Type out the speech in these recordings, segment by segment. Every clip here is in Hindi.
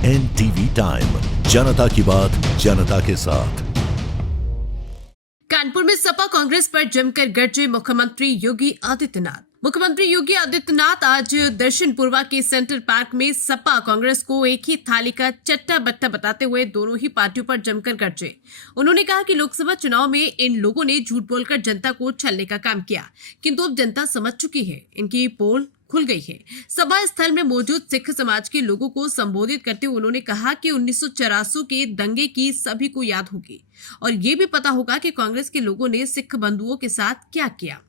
NTV टाइम, जनता की बात जनता के साथ। कानपुर में सपा कांग्रेस पर जमकर गरजे मुख्यमंत्री योगी आदित्यनाथ। मुख्यमंत्री योगी आदित्यनाथ आज दर्शनपुरवा के सेंट्रल पार्क में सपा कांग्रेस को एक ही थाली का चट्टा बट्टा बताते हुए दोनों ही पार्टियों पर जमकर गरजे। उन्होंने कहा कि लोकसभा चुनाव में इन लोगों ने झूठ बोलकर जनता को छलने का काम किया, किंतु अब जनता समझ चुकी है, इनकी पोल खुल गई है। सभा स्थल में मौजूद सिख समाज के लोगों को संबोधित करते हुए उन्होंने कहा कि 1984 के दंगे की सभी को याद होगी और ये भी पता होगा कि कांग्रेस के लोगों ने सिख बंधुओं के साथ क्या किया।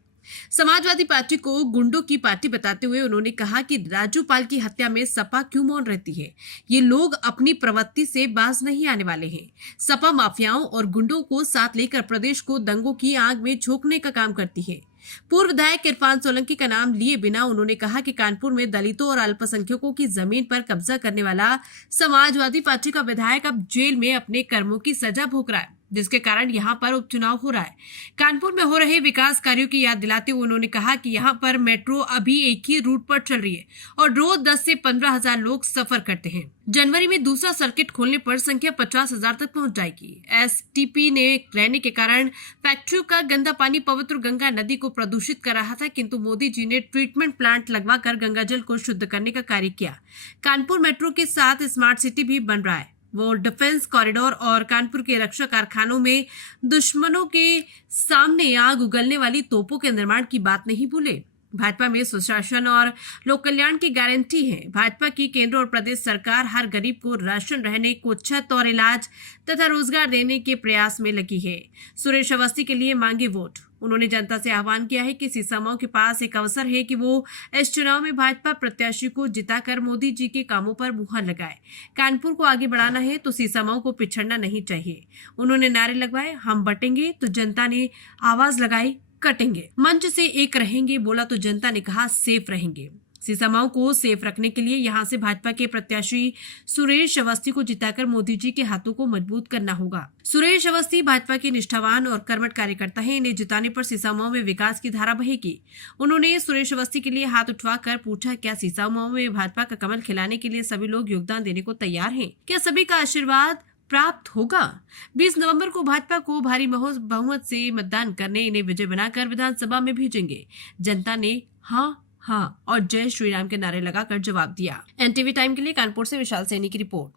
समाजवादी पार्टी को गुंडों की पार्टी बताते हुए उन्होंने कहा कि राजू पाल की हत्या में सपा क्यों मौन रहती है। ये लोग अपनी प्रवृत्ति से बाज नहीं आने वाले हैं। सपा माफियाओं और गुंडों को साथ लेकर प्रदेश को दंगों की आग में झोंकने का काम करती है। पूर्व विधायक इरफान सोलंकी का नाम लिए बिना उन्होंने कहा कि कानपुर में दलितों और अल्पसंख्यकों की जमीन पर कब्जा करने वाला समाजवादी पार्टी का विधायक अब जेल में अपने कर्मों की सजा भोग रहा है, जिसके कारण यहां पर उपचुनाव हो रहा है। कानपुर में हो रहे विकास कार्यों की याद दिलाते हुए उन्होंने कहा कि यहां पर मेट्रो अभी एक ही रूट पर चल रही है और रोज 10 से 15 हजार लोग सफर करते हैं। जनवरी में दूसरा सर्किट खोलने पर संख्या 50 हजार तक पहुंच जाएगी। एसटीपी ने रहने के कारण फैक्ट्रियों का गंदा पानी पवित्र गंगा नदी को प्रदूषित कर रहा था, किंतु मोदी जी ने ट्रीटमेंट प्लांट लगवाकर गंगा जल को शुद्ध करने का कार्य किया। कानपुर मेट्रो के साथ स्मार्ट सिटी भी बन रहा है। वो डिफेंस कॉरिडोर और कानपुर के रक्षा कारखानों में दुश्मनों के सामने आग उगलने वाली तोपों के निर्माण की बात नहीं भूले। भाजपा में सुशासन और लोक कल्याण की गारंटी है। भाजपा की केंद्र और प्रदेश सरकार हर गरीब को राशन, रहने को छत और इलाज तथा रोजगार देने के प्रयास में लगी है। सुरेश अवस्थी के लिए मांगे वोट। उन्होंने जनता से आह्वान किया है कि सीसामाओं के पास एक अवसर है कि वो इस चुनाव में भाजपा प्रत्याशी को जिताकर मोदी जी के कामों पर मुहर लगाए। कानपुर को आगे बढ़ाना है तो सीसामाओं को पिछड़ना नहीं चाहिए। उन्होंने नारे लगवाए, हम बटेंगे, तो जनता ने आवाज लगाई, कटेंगे। मंच से एक रहेंगे बोला तो जनता ने कहा सेफ रहेंगे। सीसामाओं को सेफ रखने के लिए यहां से भाजपा के प्रत्याशी सुरेश अवस्थी को जिताकर मोदी जी के हाथों को मजबूत करना होगा। सुरेश अवस्थी भाजपा के निष्ठावान और कर्मठ कार्यकर्ता हैं। इन्हें जिताने पर सीसामाओं में विकास की धारा बहेगी। उन्होंने सुरेश अवस्थी के लिए हाथ उठवाकर पूछा, क्या सीसामाओं में भाजपा का कमल खिलाने के लिए सभी लोग योगदान देने को तैयार हैं? क्या सभी का आशीर्वाद प्राप्त होगा? 20 नवंबर को भाजपा को भारी बहुमत से मतदान करने इन्हें विजय बनाकर विधानसभा में भेजेंगे। जनता ने हाँ हाँ और जय श्री राम के नारे लगाकर जवाब दिया। एनटीवी टाइम के लिए कानपुर से विशाल सैनी की रिपोर्ट।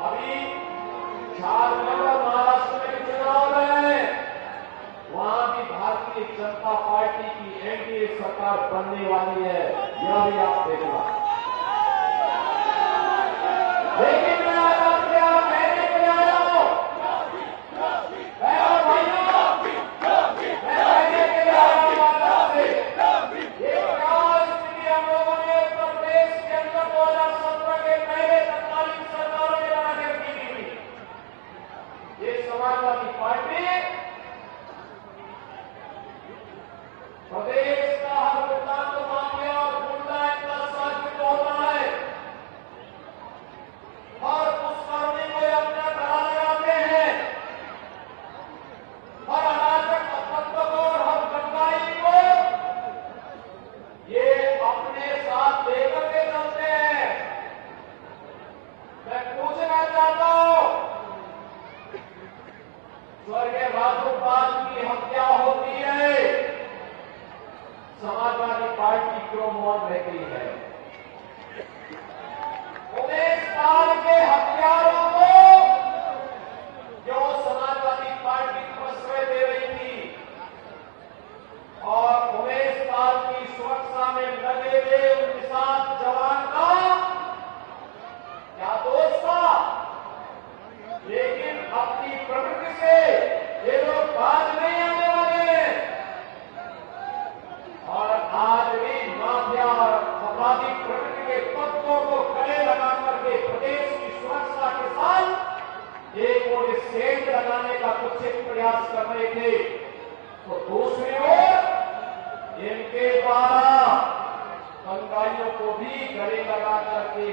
अभी झारखंड और महाराष्ट्र में चुनाव है, वहां भी भारतीय जनता पार्टी की एनडीए सरकार बनने वाली है, यह भी आप देखना। लेकिन मैं आज आपसे कहने के लिए आया हूं, समाजवादी पार्टी प्रदेश का हर विधान को माफिया और गुंडा इतना साजिश होता है और उस कर्मी को अपना डरा लगाते हैं और अराजक तत्व को और हर गद्दारी को ये अपने साथ लेकर के चलते हैं। मैं पूछना चाहता हूं, स्वर्गीय राजू पाल की हत्या होती है, समाजवादी पार्टी क्यों मौन रह गई है? उमेश पाल के हत्यारों को जो समाजवादी पार्टी प्रश्रय दे रही थी और उमेश पाल की सुरक्षा में लगे हुए उनके साथ जवान का क्या दोष था? लेकिन अपनी प्रवृत्ति से ये लोग बाज नहीं आने वाले हैं और आज भी माफिया और अपराधी प्रवृत्ति के तत्वों को गले लगा करके प्रदेश की सुरक्षा के साथ एक और सेंध लगाने का कुछ प्रयास कर रहे थे, तो दूसरी ओर इनके द्वारा दंगाइयों को भी गले लगा करके